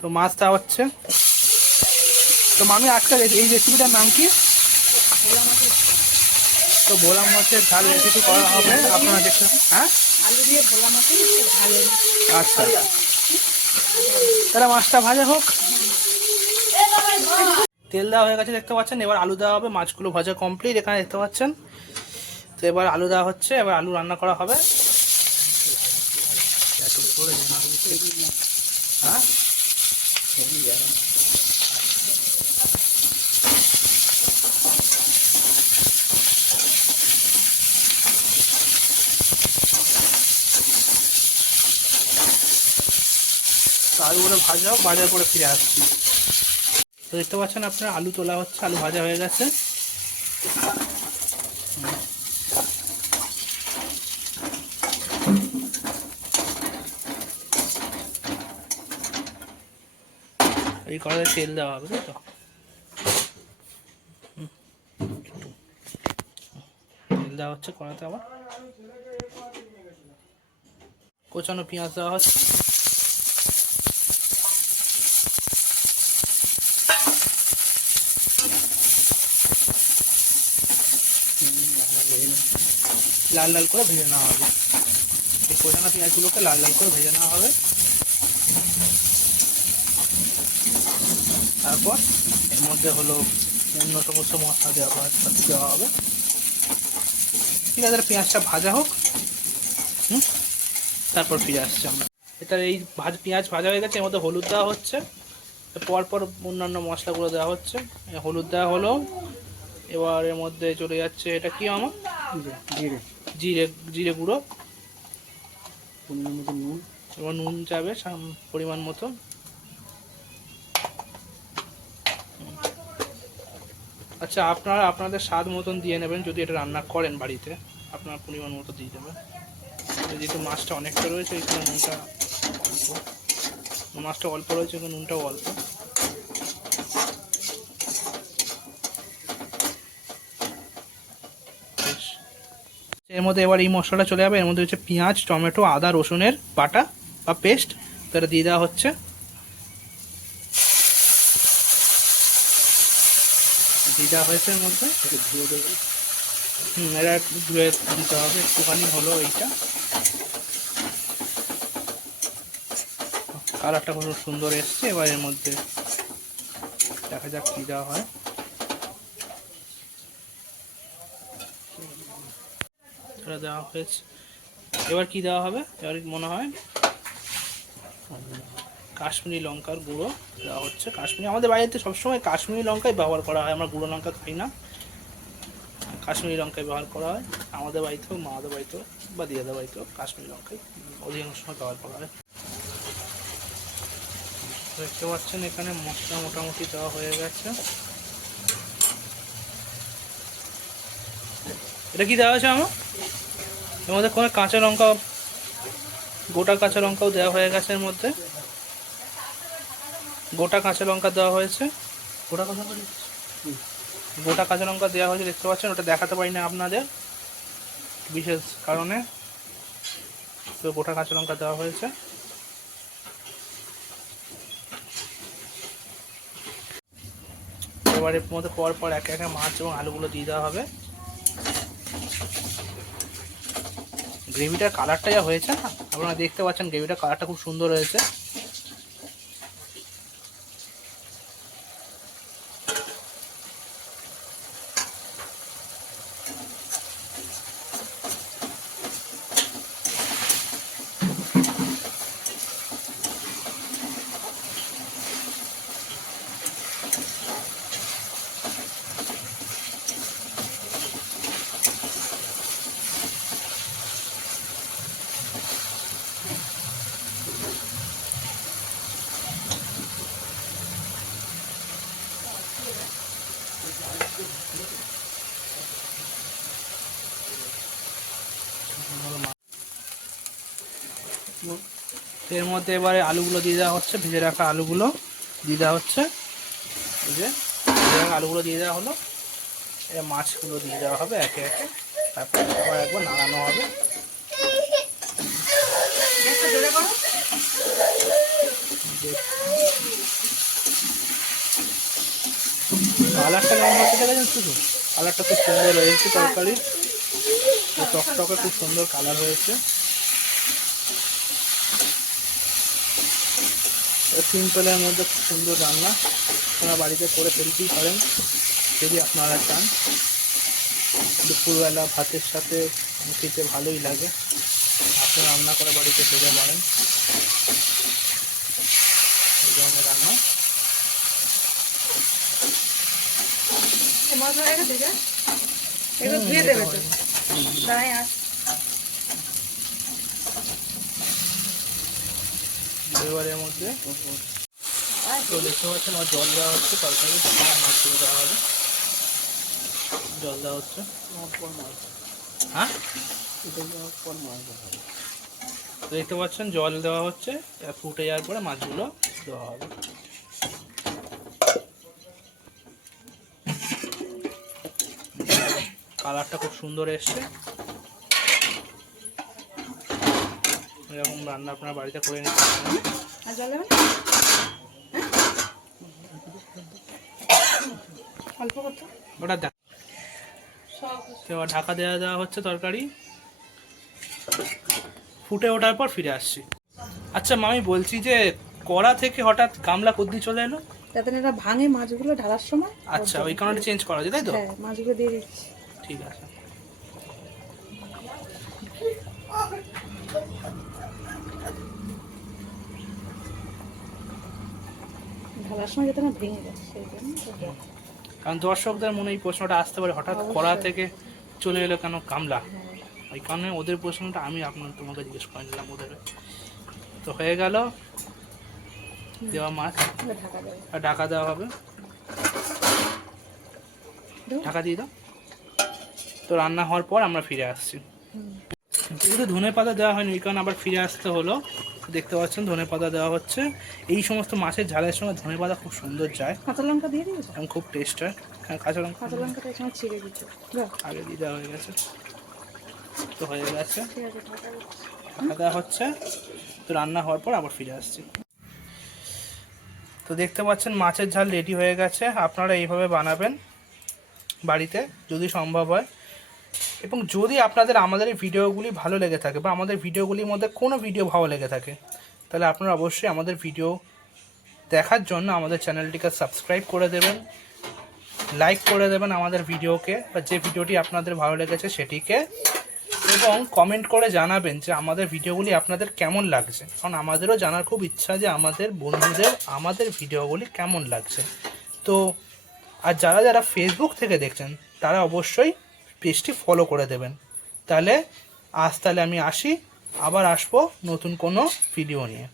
তো মাছটা হচ্ছে। তো মামি আজকে এই রেসিপিটার নাম কি? তো ভোলা মাছের ঝাল রেসিপি করা হবে। আপনারা দেখতে হ্যাঁ? আচ্ছা। তাহলে মাছটা ভাজা হোক। তেল দেওয়া হয়ে গেছে, দেখতে পাচ্ছেন। এবার আলু দেওয়া হবে। মাছগুলো ভাজা কমপ্লিট এখানে দেখতে পাচ্ছেন। তো এবার আলু দেওয়া হচ্ছে। এবার আলু রান্না করা হবে। হ্যাঁ তো আলুগুলো ভাজা ভাজার পরে ফিরে আসছি। তো দেখতে পাচ্ছেন আপনার আলু তোলা হচ্ছে, আলু ভাজা হয়ে গেছে। এই কড়াইতে তেল দেওয়া হবে, তাই তো? তেল দেওয়া হচ্ছে কড়াতে আবার। কোচানো পেঁয়াজ দেওয়া হচ্ছে। লাল লাল করে ভেজে নেওয়া হবে। এই কোচানো পেঁয়াজগুলোকে লাল লাল করে ভেজে নেওয়া হবে। তারপর এর মধ্যে হলো অন্য সমস্ত মশলা দেওয়া দেওয়া হবে। ঠিক আছে পেঁয়াজটা ভাজা হোক। হুম? তারপর ফিরে আসছি আমরা। এটা এই ভাজ পেঁয়াজ ভাজা হয়ে গেছে এর মধ্যে হলুদ দেওয়া হচ্ছে। পরপর অন্যান্য মশলাগুলো দেওয়া হচ্ছে। হলুদ দেওয়া হলো। এবার এর মধ্যে চলে যাচ্ছে এটা কি আমার জিরে। জিরে জিরে গুঁড়ো। পরিমাণ মতো নুন। এবার নুন যাবে সাম- পরিমাণ মতো। আচ্ছা আপনারা আপনাদের স্বাদ মতন দিয়ে নেবেন যদি এটা রান্না করেন বাড়িতে। আপনার পরিমাণ মতো দিয়ে দেবেন। যেহেতু মাছটা অনেকটা রয়েছে এখানে নুনটা অল্প। মাছটা অল্প রয়েছে এখানে নুনটাও অল্প। এর মধ্যে এবার এই মশলাটা চলে যাবে। এর মধ্যে হচ্ছে পেঁয়াজ, টমেটো, আদা, রসুনের বাটা বা পেস্ট। তো এটা দিয়ে দেওয়া হচ্ছে। দেওয়া হয়েছে মধ্যে ধুয়ে দেবেন হুম এটা একটু ধুয়ে দিতে হবে, একটুখানি হলো এইটা। কালারটা খুব সুন্দর এসছে, এবার এর মধ্যে দেখা যাক কী দেওয়া হয়। দেওয়া হয়েছে। এবার কি দেওয়া হবে? এবার মনে হয় কাশ্মীরি লঙ্কার গুঁড়ো দেওয়া হচ্ছে। কাশ্মীরি আমাদের বাড়িতে সবসময় কাশ্মীরি লঙ্কাই ব্যবহার করা হয়, আমরা গুঁড়ো লঙ্কা খাই না। কাশ্মীরি লঙ্কাই ব্যবহার করা হয়। আমাদের বাড়িতেও মাদের বাড়িতেও বা দিদাদের বাড়িতেও কাশ্মীরি লঙ্কাই অধিকাংশ সময় ব্যবহার করা হয়। দেখতে পাচ্ছেন এখানে মশলা মোটামুটি দেওয়া হয়ে গেছে। এটা কি দেওয়া হয়েছে আমার এর মধ্যে কোনো কাঁচা লঙ্কা, গোটা কাঁচা লঙ্কাও দেওয়া হয়ে গেছে এর মধ্যে। গোটা কাঁচা লঙ্কা দেওয়া হয়েছে। গোটা কাঁচা লঙ্কা গোটা কাঁচা লঙ্কা দেওয়া হয়েছে দেখতে পাচ্ছেন? ওটা দেখাতে পারি না আপনাদের বিশেষ কারণে। তো গোটা কাঁচা লঙ্কা দেওয়া হয়েছে। এবার মধ্যে পর পর একে একে মাছ এবং আলুগুলো দিয়ে দেওয়া হবে। গ্রেভিটার কালারটা যা হয়েছে না আপনারা দেখতে পাচ্ছেন গ্রেভিটার কালারটা খুব সুন্দর হয়েছে। এর মধ্যে এবারে আলুগুলো দিয়ে দেওয়া হচ্ছে, ভেজে রাখা আলুগুলো দিয়ে দেওয়া হচ্ছে। এই যে রাখা আলুগুলো দিয়ে দেওয়া হলো। এবার মাছগুলো দিয়ে দেওয়া হবে একে একে। তারপর আবার একবার নাড়ানো হবে। কালারটা কেমন হচ্ছে শুধু? কালারটা খুব সুন্দর হয়েছে তরকারির। টকটকে খুব সুন্দর কালার হয়েছে। সিম্পলের মধ্যে খুব সুন্দর রান্না আপনারা বাড়িতে করে ফেলতেই পারেন, যদি আপনারা চান। দুপুরবেলা ভাতের সাথে খেতে ভালোই লাগে। আপনি রান্না করে বাড়িতে খেতে পারেন এই ধরনের রান্না। ধুয়ে দেবে দাঁড়াই আস এবারের মধ্যে তো দেখতে পাচ্ছেন আমার জল দেওয়া হচ্ছে তরকারি মাছগুলো দেওয়া হবে। জল দেওয়া হচ্ছে। হ্যাঁ? তো দেখতে পাচ্ছেন জল দেওয়া হচ্ছে ফুটে যাওয়ার পরে মাছগুলো দেওয়া হবে। কালারটা খুব সুন্দর এসছে। এরকম রান্না আপনার বাড়িতে করে নিতে অল্প করতো ওটা দেখ। এবার ঢাকা দেওয়া দেওয়া হচ্ছে তরকারি। ফুটে ওঠার পর ফিরে আসছি। আচ্ছা মামি বলছি যে কড়া থেকে হঠাৎ গামলা কদ্দি চলে এলো? এটা ভাঙে মাছগুলো ঢালার সময়। আচ্ছা ওই কারণে চেঞ্জ করা যায় তাই তো? হ্যাঁ মাছগুলো দিয়ে দিচ্ছি। ঠিক আছে। ঢালার সময় যাতে না ভেঙে যায় সেই জন্য কারণ দর্শকদের মনে এই প্রশ্নটা আসতে পারে হঠাৎ কড়া থেকে চলে এলো কেন হ্যাঁ। ওই কারণে ওদের প্রশ্নটা আমি আপনার তোমাকে জিজ্ঞেস করে নিলাম ওদের। তো হয়ে গেল। দেওয়া মাছ। ঢাকা দেওয়া। হবে। ঢাকা দিয়ে দাও। তো রান্না হওয়ার পর আমরা ফিরে আসছি। যেহেতু ধনে পাতা দেওয়া হয়নি ওই কারণে আবার ফিরে আসতে হলো। দেখতে পাচ্ছেন ধনে পাতা দেওয়া হচ্ছে। এই সমস্ত মাছের ঝালের সঙ্গে ধনে পাতা খুব সুন্দর যায়। কাঁচা লঙ্কা দিয়ে দিয়েছ? এবং খুব টেস্ট হয়। হ্যাঁ কাঁচা লঙ্কা। কাঁচা লঙ্কাটা এখানে ছিঁড়ে দিচ্ছ আগে দিয়ে দেওয়া হয়ে গেছে। তো হয়ে গেছে। ঢাকা দেওয়া হচ্ছে। তো রান্না হওয়ার পর আবার ফিরে আসছি। তো দেখতে পাচ্ছেন মাছের ঝাল রেডি হয়ে গেছে। আপনারা এইভাবে বানাবেন বাড়িতে যদি সম্ভব হয়। এবং যদি আপনাদের, আমাদের এই ভিডিওগুলি ভালো লেগে থাকে বা আমাদের ভিডিওগুলির মধ্যে কোনো ভিডিও ভালো লেগে থাকে, তাহলে আপনারা অবশ্যই আমাদের ভিডিও দেখার জন্য আমাদের চ্যানেলটিকে সাবস্ক্রাইব করে দেবেন, লাইক করে দেবেন আমাদের ভিডিওকে বা যে ভিডিওটি আপনাদের ভালো লেগেছে সেটিকে, এবং কমেন্ট করে জানাবেন যে আমাদের ভিডিওগুলি আপনাদের কেমন লাগছে। কারণ আমাদেরও জানার খুব ইচ্ছা যে আমাদের বন্ধুদের আমাদের ভিডিওগুলি কেমন লাগছে। তো, আর যারা যারা ফেসবুক থেকে দেখছেন, তারা অবশ্যই পেজটি ফলো করে দেবেন। তাহলে আজ তাহলে আমি আসি, আবার আসব নতুন কোনো ভিডিও নিয়ে।